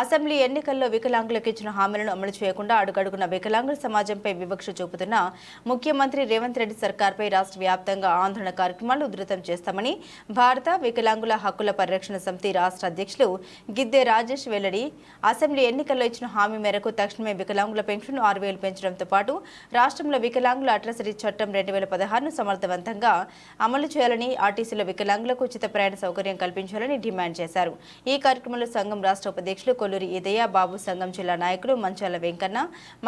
Assembly ఎన్నికల్లో వికలాంగులకు ఇచ్చిన హామీలను అమలు చేయకుండా అడుగడుగున వికలాంగుల సమాజంపై వివక్ష చూపుతున్న ముఖ్యమంత్రి రేవంత్ రెడ్డి సర్కార్పై రాష్ట్ర వ్యాప్తంగా ఆందోళన కార్యక్రమాలు ఉధృతం చేస్తామని భారత వికలాంగుల హక్కుల పరిరక్షణ సమితి రాష్ట్ర అధ్యక్షులు గిద్దె రాజేష్ వెల్లడి అసెంబ్లీ ఎన్నికల్లో ఇచ్చిన హామీ మేరకు తక్షణమే వికలాంగుల పెన్షన్ ఆరు వేలు పెంచడంతో పాటు రాష్ట్రంలో వికలాంగుల అట్రసరీ చట్టం రెండు వేల పదహారును సమర్థవంతంగా అమలు చేయాలని ఆర్టీసీలో వికలాంగులకు ఉచిత ప్రయాణ సౌకర్యం కల్పించాలని డిమాండ్ చేశారు. ఈ కార్యక్రమంలో సంఘం రాష్ట్ర ఉపాధ్యక్షులు కొల్లూరి ఇదయ్య బాబు సంఘం జిల్లా నాయకులు మంచాల వెంకన్న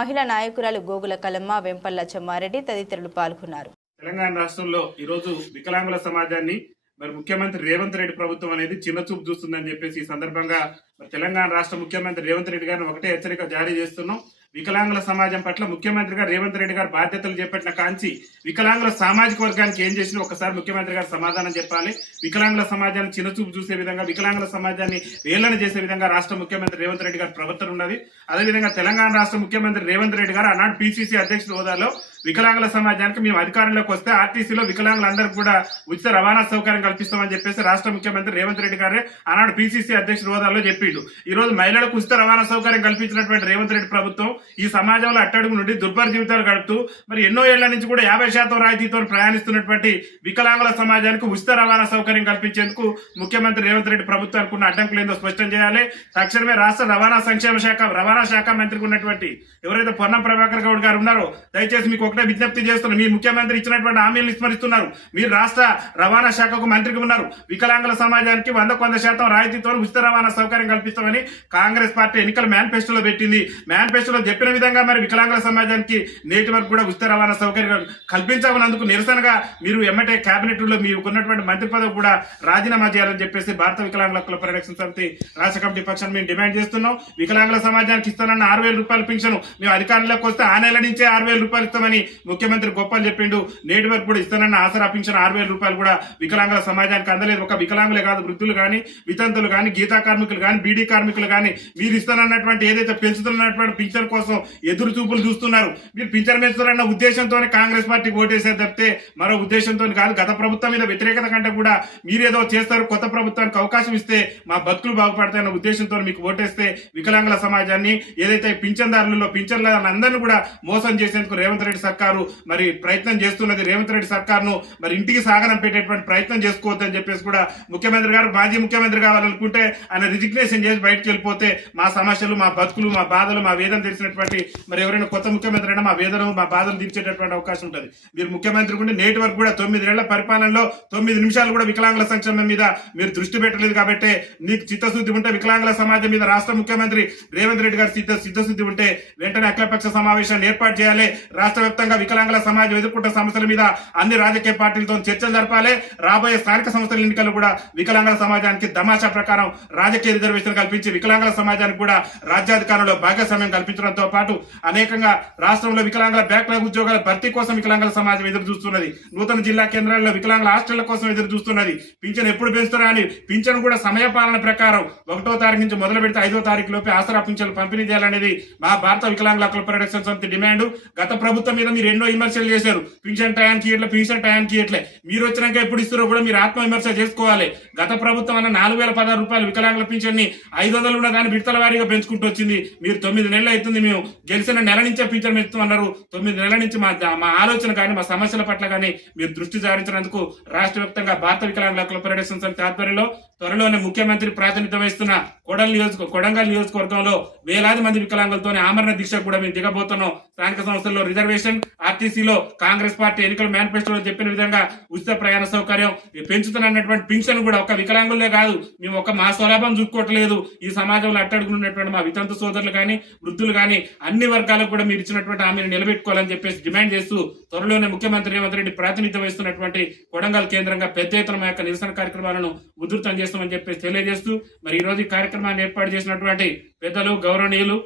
మహిళా నాయకురాలు గోగుల కలమ్మ వెంపల్ల చెమ్మారెడ్డి తదితరులు పాల్గొన్నారు. తెలంగాణ రాష్ట్రంలో ఈరోజు వికలాంగుల సమాజాన్ని మరి ముఖ్యమంత్రి రేవంత్ రెడ్డి ప్రభుత్వం అనేది చిన్న చూపు చూస్తుందని చెప్పేసి ఈ సందర్భంగా మరి తెలంగాణ రాష్ట్ర ముఖ్యమంత్రి రేవంత్ రెడ్డి గారిని ఒకటే హెచ్చరిక జారీ చేస్తున్నాం. వికలాంగుల సమాజం పట్ల ముఖ్యమంత్రి గారు రేవంత్ రెడ్డి గారు బాధ్యతలు చేపట్టిన కాంచి వికలాంగుల సామాజిక వర్గానికి ఏం చేసినా ఒకసారి ముఖ్యమంత్రి గారు సమాధానం చెప్పాలి. వికలాంగుల సమాజాన్ని చిన్న చూపు చూసే విధంగా వికలాంగుల సమాజాన్ని వేలన చేసే విధంగా రాష్ట్ర ముఖ్యమంత్రి రేవంత్ రెడ్డి గారి ప్రవర్తన ఉన్నది. అదేవిధంగా తెలంగాణ రాష్ట్ర ముఖ్యమంత్రి రేవంత్ రెడ్డి గారు ఆనాడు పిసిసి అధ్యక్షుడు హోదాలో వికలాంగుల సమాజానికి మేము అధికారంలోకి వస్తే ఆర్టీసీలో వికలాంగులందరికీ కూడా ఉచిత రవాణా సౌకర్యం కల్పిస్తామని చెప్పేసి రాష్ట్ర ముఖ్యమంత్రి రేవంత్ రెడ్డి గారే ఆనాడు పిసిసి అధ్యక్షుడు హోదాలో చెప్పిండు. ఈ రోజు మహిళలకు ఉచిత రవాణా సౌకర్యం కల్పించినటువంటి రేవంత్ రెడ్డి ప్రభుత్వం ఈ సమాజంలో అట్టడుగు నుండి దుర్భర జీవితాలు గడుపుతూ మరి ఎన్నో ఏళ్ళ నుంచి కూడా యాభై శాతం రాయితీతో ప్రయాణిస్తున్నటువంటి వికలాంగుల సమాజానికి ఉచిత రవాణా సౌకర్యం కల్పించేందుకు ముఖ్యమంత్రి రేవంత్ రెడ్డి ప్రభుత్వం అనుకున్న అడ్డంకులు ఏందో స్పష్టం చేయాలి. తక్షణమే రాష్ట్ర రవాణా సంక్షేమ శాఖ రవాణా శాఖ మంత్రికి ఉన్నటువంటి ఎవరైతే పొన్నం ప్రభాకర్ గౌడ్ గారు ఉన్నారో దయచేసి మీకు ఒకటే విజ్ఞప్తి చేస్తున్నారు మీ ముఖ్యమంత్రి ఇచ్చినటువంటి హామీలు విస్మరిస్తున్నారు. మీరు రాష్ట్ర రవాణా శాఖకు మంత్రికి ఉన్నారు. వికలాంగుల సమాజానికి వంద కొంద శాతం రాయితీతో ఉచిత రవాణా సౌకర్యం కల్పిస్తామని కాంగ్రెస్ పార్టీ ఎన్నికల మేనిఫెస్టోలో పెట్టింది. మేనిఫెస్టోలో చెప్పిన విధంగా మరి వికలాంగుల సమాజానికి నేటి వరకు కూడా ఉచిత రవాణా సౌకర్యం కల్పించమన్నందుకు నిరసనగా మీరు ఎమ్మటే కేబినెట్లో మీకు ఉన్నటువంటి మంత్రి పదవి కూడా రాజీనామా చేయాలని చెప్పేసి భారత వికలాంగుల హక్కుల పరిరక్షణ సమితి రాష్ట్ర కమిటీ పక్షాన్ని మేము డిమాండ్ చేస్తున్నాం. వికలాంగుల సమాజానికి ఇస్తానన్న ఆరు వేల రూపాయల పింఛను మేము అధికారంలోకి వస్తే ఆ నెల నుంచే ఆరు వేల రూపాయలు ఇస్తామని ముఖ్యమంత్రి గొప్పలు చెప్పిండు నేటి వరకు కూడా ఇస్తానన్న ఆశ రాపించిన ఆరు వేల రూపాయలు కూడా వికలాంగుల సమాజానికి అందలేదు. ఒక వికలాంగులే కాదు వృద్ధులు కానీ వితంతులు కానీ గీతా కార్మికులు కానీ బీడీ కార్మికులు కానీ మీరు ఇస్తానన్నటువంటి ఏదైతే పెంచుతున్నటువంటి పింఛన్ కోసం ఎదురు చూపులు చూస్తున్నారు మీరు పింఛన్ పెంచుతారన్న ఉద్దేశంతోనే కాంగ్రెస్ పార్టీకి ఓటేసేది తప్పితే మరో ఉద్దేశంతో కాదు గత ప్రభుత్వం మీద వ్యతిరేకత కంటే కూడా మీరేదో చేస్తారు కొత్త ప్రభుత్వానికి అవకాశం ఇస్తే మా బతుకులు బాగుపడతాయన్న ఉద్దేశంతో మీకు ఓటేస్తే వికలాంగుల సమాజాన్ని ఏదైతే పింఛన్దారులలో పింఛన్ల అందరినీ కూడా మోసం చేసేందుకు రేవంత్ రెడ్డి సర్కారు మరి ప్రయత్నం చేస్తున్నది రేవంత్ రెడ్డి సర్కార్ను మరి ఇంటికి సాగనం పెట్టేటువంటి ప్రయత్నం చేసుకోవద్దని చెప్పేసి కూడా ముఖ్యమంత్రి గారు మాజీ ముఖ్యమంత్రి కావాలనుకుంటే ఆయన రిజిగ్నేషన్ చేసి బయటకు వెళ్ళిపోతే మా సమస్యలు మా బతుకులు మా బాధలు మా వేదన తెలిసినటువంటి మరి ఎవరైనా కొత్త ముఖ్యమంత్రి అయినా మా వేదన మా బాధలు తీర్చేటటువంటి అవకాశం ఉంటుంది. మీరు ముఖ్యమంత్రి ఉంటే నేటి వరకు కూడా తొమ్మిది పరిపాలనలో తొమ్మిది నిమిషాలు కూడా వికలాంగుల సంక్షేమం మీద మీరు దృష్టి పెట్టలేదు కాబట్టి నీకు చిత్తశుద్ధి ఉంటే వికలాంగుల సమాజం మీద రాష్ట్ర ముఖ్యమంత్రి రేవంత్ రెడ్డి గారు సిద్ధ సిద్ధశుద్ధి ఉంటే వెంటనే అఖిలపక్ష సమావేశాన్ని ఏర్పాటు చేయాలి. రాష్ట్ర వ్యాప్తంగా వికలాంగుల సమాజం ఎదుర్కొంటున్న సమస్యల మీద అన్ని రాజకీయ పార్టీలతో చర్చలు జరపాలి. రాబోయే స్థానిక సంస్థల ఎన్నికలు కూడా వికలాంగుల సమాజానికి తమాషా ప్రకారం రాజకీయ రిజర్వేషన్ కల్పించి వికలాంగుల సమాజానికి కూడా రాజ్యాధికారంలో భాగస్వామ్యం కల్పించడంతో పాటు అనేకంగా రాష్ట్రంలో వికలాంగుల బ్యాక్లాగ్ ఉద్యోగాల భర్తీ కోసం వికలాంగుల సమాజం ఎదురు చూస్తున్నది. నూతన జిల్లా కేంద్రాల్లో వికలాంగుల హాస్టళ్ళ కోసం ఎదురు చూస్తున్నది. పింఛన్ ఎప్పుడు పెంచుతారా అని పింఛన్ కూడా సమయపాలన ప్రకారం ఒకటో తారీఖు నుంచి మొదలు పెడితే ఐదో తారీఖు లోపే ఆసరా పింఛన్లు పంపిణీ చేయాలనేది మా భారత వికలాంగుల హక్కుల పరిరక్షణ సమితి డిమాండ్. గత ప్రభుత్వం మీద మీరు ఎన్నో విమర్శలు చేశారు. పింఛన్ టయానికి ఇట్లా పింఛన్ టయానికి ఇట్లే మీరు వచ్చినాక ఎప్పుడు ఇస్తారో కూడా మీరు ఆత్మ విమర్శ చేసుకోవాలి. గత ప్రభుత్వం అన్న నాలుగు వేల పదహారు రూపాయలు వికలాంగుల పింఛన్ని ఐదు వందలు ఉన్న దాన్ని విడతల వారీగా పెంచుకుంటూ వచ్చింది. మీరు తొమ్మిది నెలలు అవుతుంది మేము. గెలిచిన నెల నుంచే పింఛన్ పెంచుతామన్నారు తొమ్మిది నెలల నుంచి మా మా ఆలోచన కానీ మా సమస్యల పట్ల కానీ మీరు దృష్టి సారించినందుకు రాష్ట్ర వ్యాప్తంగా భారత వికలాంగుల హక్కుల పరిరక్షణ ఆధ్వర్యంలో త్వరలోనే ముఖ్యమంత్రి ప్రాతినిధ్యం వహిస్తున్న కొడల్ నియోజక కొడంగల్ నియోజకవర్గంలో వేలాది మంది వికలాంగులతోనే ఆమరణ దీక్ష కూడా మేము దిగబోతున్నాం. స్థానిక సంస్థల్లో రిజర్వేషన్ ఆర్టీసీలో కాంగ్రెస్ పార్టీ ఎన్నికల మేనిఫెస్టోలో చెప్పిన విధంగా ఉచిత ప్రయాణ సౌకర్యం పెంచుతున్నటువంటి పింఛన్ కూడా ఒక వికలాంగులే కాదు మేము ఒక మా స్వలాభం చూసుకోవట్లేదు. ఈ సమాజంలో అట్టడుగున్నటువంటి మా వితంతు సోదరులు కానీ వృద్ధులు కానీ అన్ని వర్గాలకు కూడా మీరు ఇచ్చినటువంటి హామీని నిలబెట్టుకోవాలని చెప్పేసి డిమాండ్ చేస్తూ త్వరలోనే ముఖ్యమంత్రి రేవంత్ రెడ్డి ప్రాతినిధ్యం వహిస్తున్నటువంటి కొడంగల్ కేంద్రంగా పెద్ద ఎత్తున మా యొక్క నిరసన కార్యక్రమాలను ఉధృతం చేస్తామని చెప్పేసి తెలియజేస్తూ మరి ఈ రోజు ఈ కార్యక్రమాన్ని ఏర్పాటు చేసినటువంటి పెద్దలు గౌరవనీయులు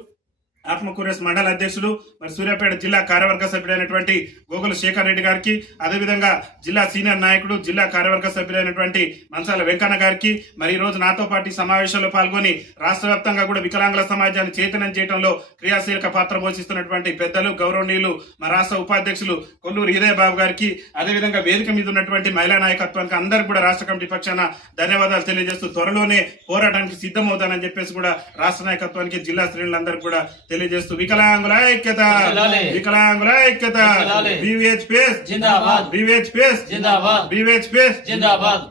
ఆత్మకూరేస్ మండల అధ్యక్షులు మరి సూర్యాపేట జిల్లా కార్యవర్గ సభ్యుడైనటువంటి గోగుల శేఖర్ రెడ్డి గారికి అదేవిధంగా జిల్లా సీనియర్ నాయకుడు జిల్లా కార్యవర్గ సభ్యుడైనటువంటి మంచాల వెంకన్న గారికి మరి ఈ రోజు నాతో పాటు సమావేశంలో పాల్గొని రాష్ట్ర వ్యాప్తంగా కూడా వికలాంగుల సమాజాన్ని చైతన్యం చేయడంలో క్రియాశీలక పాత్ర పోషిస్తున్నటువంటి పెద్దలు గౌరవనీయులు మా రాష్ట్ర ఉపాధ్యక్షులు కొల్లూరు హృదయ బాబు గారికి అదేవిధంగా వేదిక మీద ఉన్నటువంటి మహిళా నాయకత్వానికి అందరికి కూడా రాష్ట్ర కమిటీ పక్షాన ధన్యవాదాలు తెలియజేస్తూ త్వరలోనే పోరాటానికి సిద్ధమవుతానని చెప్పేసి కూడా రాష్ట్ర నాయకత్వానికి జిల్లా శ్రేణులందరికీ కూడా తెలియజేస్తూ వికలాంగుల ఐక్యత వికలాలే. వికలాంగుల ఐక్యత వికలాలే. బీవీహెచ్ పేస్ జిందాబాద్ బీవీహెచ్ పేస్ జిందాబాద్ బీవీహెచ్ పేస్ జిందాబాద్